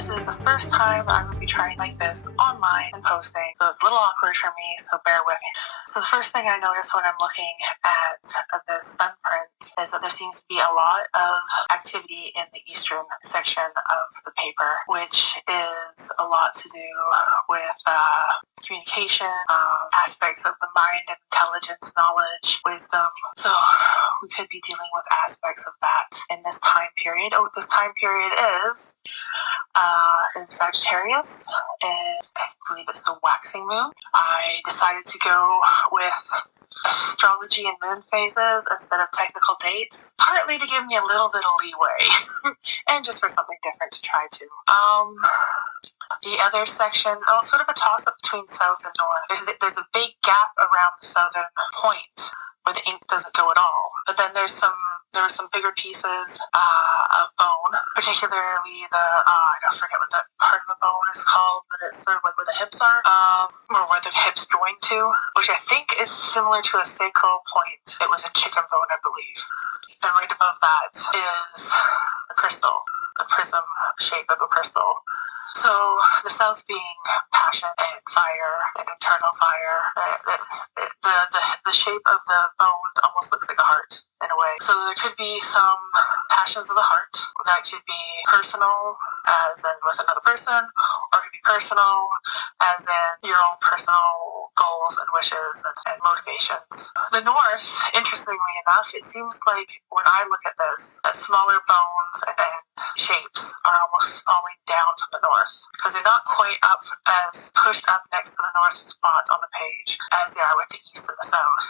this is the first time I would be trying like this online and posting, so it's a little awkward for me, so bear with me. So the first thing I notice when I'm looking at this sun print is that there seems to be a lot of activity in the eastern section of the paper, which is a lot to do with communication, aspects of the mind and intelligence, knowledge, wisdom. So we could be dealing with aspects of that in this time period. Oh, this time period is in Sagittarius, and I believe it's the waxing moon. I decided to go with astrology and moon phases instead of technical dates, partly to give me a little bit of leeway and just for something different to try to. The other section, sort of a toss-up between south and north. There's a big gap around the southern point where the ink doesn't go at all. But then there were some bigger pieces of bone, particularly I don't forget what that part of the bone is called, but it's sort of like where the hips are, or where the hips join to, which I think is similar to a sacral point. It was a chicken bone, I believe. And right above that is a crystal, a prism shape of a crystal. So the south being passion and fire and internal fire, the shape of the bone almost looks like a heart in a way. So there could be some passions of the heart that could be personal, as in with another person, or it could be personal, as in your own personal goals and wishes and motivations. The north, interestingly enough, it seems like when I look at this, that smaller bones and shapes are almost falling down from the north, because they're not quite up as pushed up next to the north spot on the page as they are with the east and the south.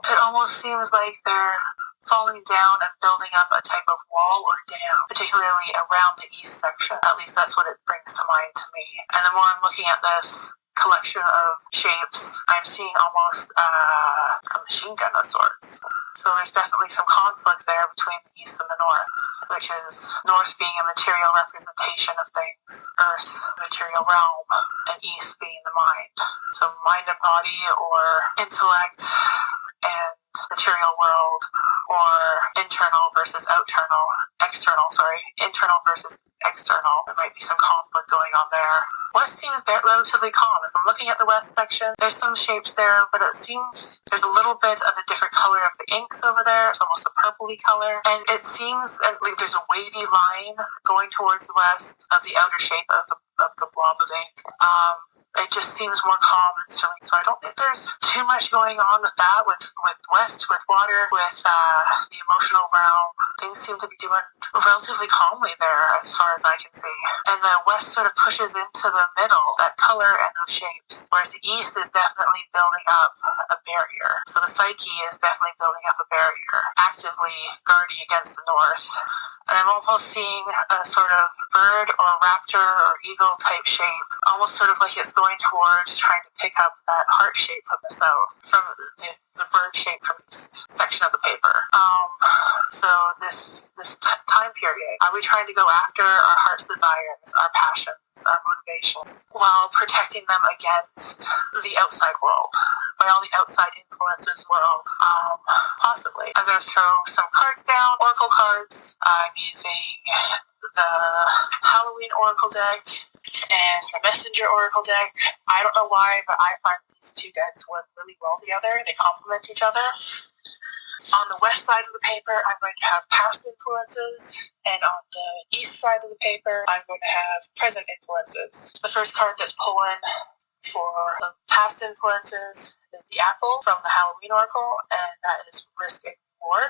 It almost seems like they're falling down and building up a type of wall or dam, particularly around the east section. At least that's what it brings to mind to me. And the more I'm looking at this collection of shapes, I'm seeing almost a machine gun of sorts. So there's definitely some conflict there between the east and the north, which is north being a material representation of things, earth, material realm, and east being the mind. So mind and body, or intellect and material world, or internal versus internal versus external. There might be some conflict going on there. West seems relatively calm. If I'm looking at the west section, there's some shapes there, but it seems there's a little bit of a different color of the inks over there. It's almost a purpley color. And it seems like there's a wavy line going towards the west of the outer shape of the blob of ink. It just seems more calm and serene. So I don't think there's too much going on with that, with west, with water, with the emotional realm. Things seem to be doing relatively calmly there as far as I can see. And the west sort of pushes into the middle, that color and those shapes, whereas the east is definitely building up a barrier. So the psyche is definitely building up a barrier, actively guarding against the north. And I'm almost seeing a sort of bird or raptor or eagle type shape, almost sort of like it's going towards trying to pick up that heart shape from the south, from the bird shape from this section of the paper. So this time period, are we trying to go after our heart's desires, our passions, our motivations, while protecting them against the outside world, by all the outside influences world? Possibly. I'm going to throw some cards down, oracle cards. I'm using the Halloween Oracle deck and the Messenger Oracle deck. I don't know why, but I find these two decks work really well together. They complement each other. On the west side of the paper, I'm going to have past influences, and on the east side of the paper, I'm going to have present influences. The first card that's pulling for the past influences is the apple from the Halloween Oracle, and that is risk and reward.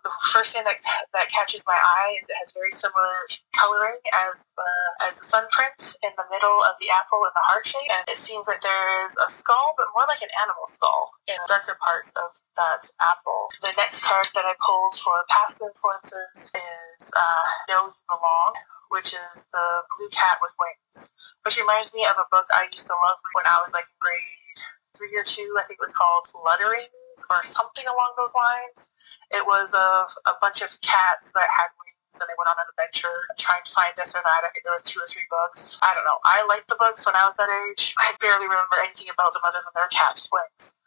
The first thing that catches my eye is it has very similar coloring as the sun print in the middle of the apple in the heart shape, and it seems like there is a skull, but more like an animal skull in the darker parts of that apple. The next card that I pulled for past influences is Know You Belong, which is the blue cat with wings, which reminds me of a book I used to love when I was like in grade 3 or 2. I think it was called Flutterings or something along those lines. It was of a bunch of cats that had wings and they went on an adventure trying to find this or that. I think there was 2 or 3 books. I don't know. I liked the books when I was that age. I barely remember anything about them other than their cat's wings.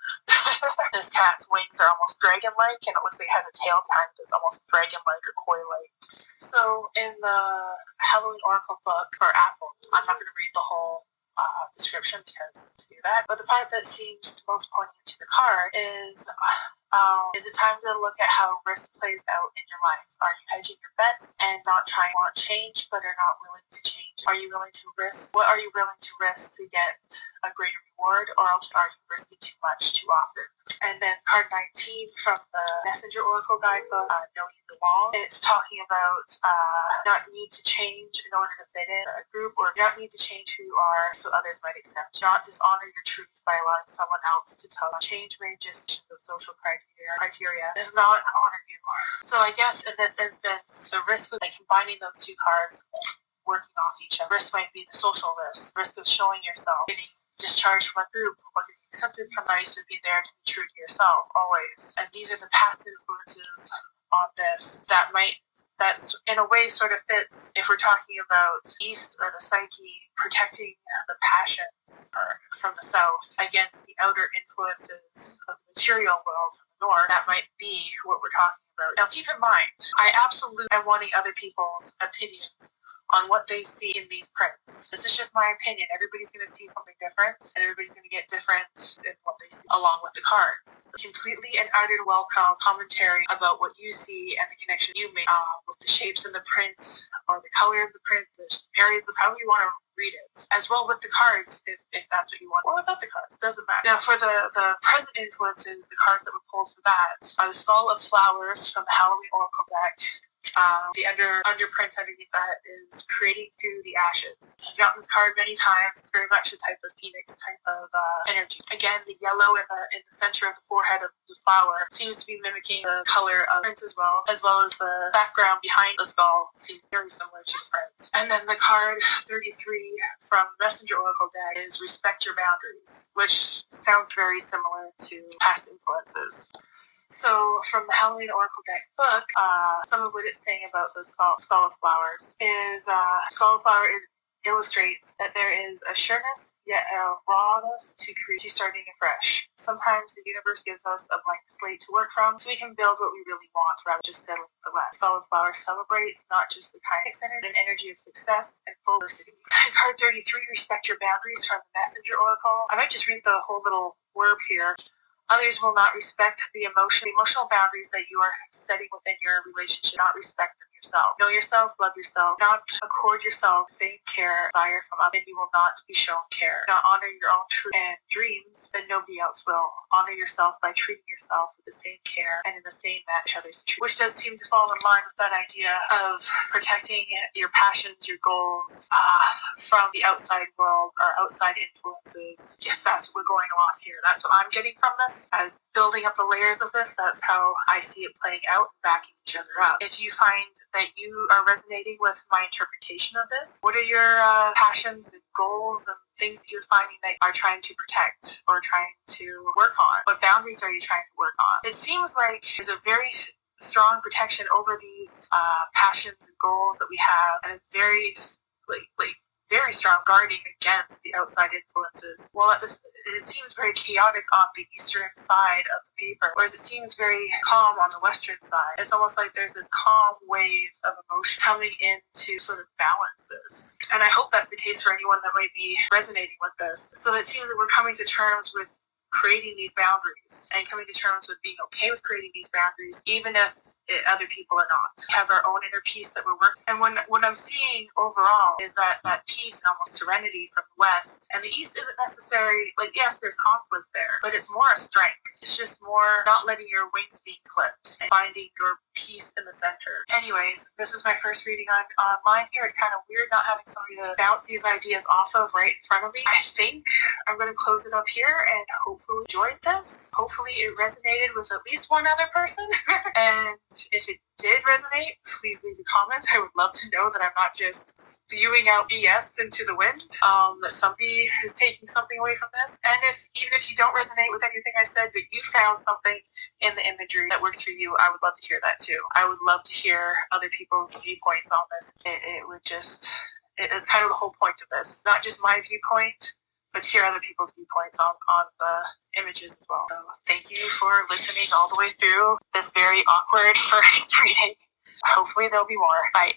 This cat's wings are almost dragon-like, and it looks like it has a tail behind it that's almost dragon-like or koi-like. So in the Halloween Oracle book for Apple, I'm not going to read the whole description because to do that, but the part that seems most poignant to the card is it time to look at how risk plays out in your life? Are you hedging your bets and not trying to want change, but are not willing to change? Are you willing to risk? What are you willing to risk to get a greater reward, or are you risking too much too often? And then card 19 from the Messenger Oracle guidebook, Know You Belong. It's talking about not need to change in order to fit in a group, or not need to change who you are so others might accept you. Not dishonor your truth by allowing someone else to tell you. Change may just the social criteria does not honor you. So I guess in this instance, the risk of combining those 2 cards, working off each other. Risk might be the social risk of showing yourself, getting discharged from a group, or getting accepted from nice would be there to be true to yourself always. And these are the past influences on this that's in a way sort of fits if we're talking about East or the psyche protecting the passions from the South against the outer influences of the material world from the North. That might be what we're talking about. Now keep in mind, I absolutely am wanting other people's opinions on what they see in these prints. This is just my opinion. Everybody's going to see something different, and everybody's going to get different in what they see along with the cards. So completely and utter welcome commentary about what you see and the connection you make with the shapes in the print, or the color of the print, the areas of how you want to read it, as well with the cards if that's what you want, or without the cards, doesn't matter. Now for the present influences, the cards that were pulled for that are the Skull of Flowers from the Halloween Oracle deck. The underprint underneath that is creating through the ashes. I've gotten this card many times. It's very much a type of phoenix type of energy. Again, the yellow in the center of the forehead of the flower seems to be mimicking the color of the print as well as the background behind the skull seems very similar to the print. And then the card 33 from Messenger Oracle deck is Respect Your Boundaries, which sounds very similar to past influences. So from the Halloween Oracle deck book, some of what it's saying about the Skull of Flowers is Skull of Flower illustrates that there is a sureness, yet a rawness to starting afresh. Sometimes the universe gives us a blank slate to work from, so we can build what we really want rather than just settling for less. Skull of Flower celebrates not just the kinetic energy, but an energy of success and full diversity. Card 33, Respect Your Boundaries from the Messenger Oracle. I might just read the whole little blurb here. Others will not respect the emotional boundaries that you are setting within your relationship, not respect them yourself. Know yourself, love yourself, not accord yourself same care, desire from others, and you will not be shown care. Not honor your own truth and dreams, then nobody else will. Honor yourself by treating yourself with the same care and in the same match others treat, which does seem to fall in line with that idea of protecting your passions, your goals from the outside world or outside influences. If that's what we're going off here, that's what I'm getting from this. As building up the layers of this, that's how I see it playing out and backing each other up. If you find that you are resonating with my interpretation of this, what are your passions and goals and things that you're finding that are trying to protect or trying to work on? What boundaries are you trying to work on? It seems like there's a very strong protection over these passions and goals that we have, and a very very strong guarding against the outside influences. Well, it seems very chaotic on the eastern side of the paper, whereas it seems very calm on the western side. It's almost like there's this calm wave of emotion coming in to sort of balance this. And I hope that's the case for anyone that might be resonating with this. So it seems that we're coming to terms with creating these boundaries and coming to terms with being okay with creating these boundaries, even if other people are not. We have our own inner peace that we're working. And what I'm seeing overall is that peace and almost serenity from the West. And the East isn't necessarily, yes, there's conflict there, but it's more a strength. It's just more not letting your wings be clipped and finding your peace in the center. Anyways, this is my first reading online here. It's kind of weird not having somebody to bounce these ideas off of right in front of me. I think I'm going to close it up here, and hopefully hopefully enjoyed this. Hopefully it resonated with at least one other person. And if it did resonate, please leave a comment. I would love to know that I'm not just spewing out BS into the wind, that somebody is taking something away from this. And even if you don't resonate with anything I said, but you found something in the imagery that works for you, I would love to hear that too. I would love to hear other people's viewpoints on this. It is kind of the whole point of this. Not just my viewpoint, but to hear other people's viewpoints on the images as well. So thank you for listening all the way through this very awkward first reading. Hopefully there'll be more. Bye.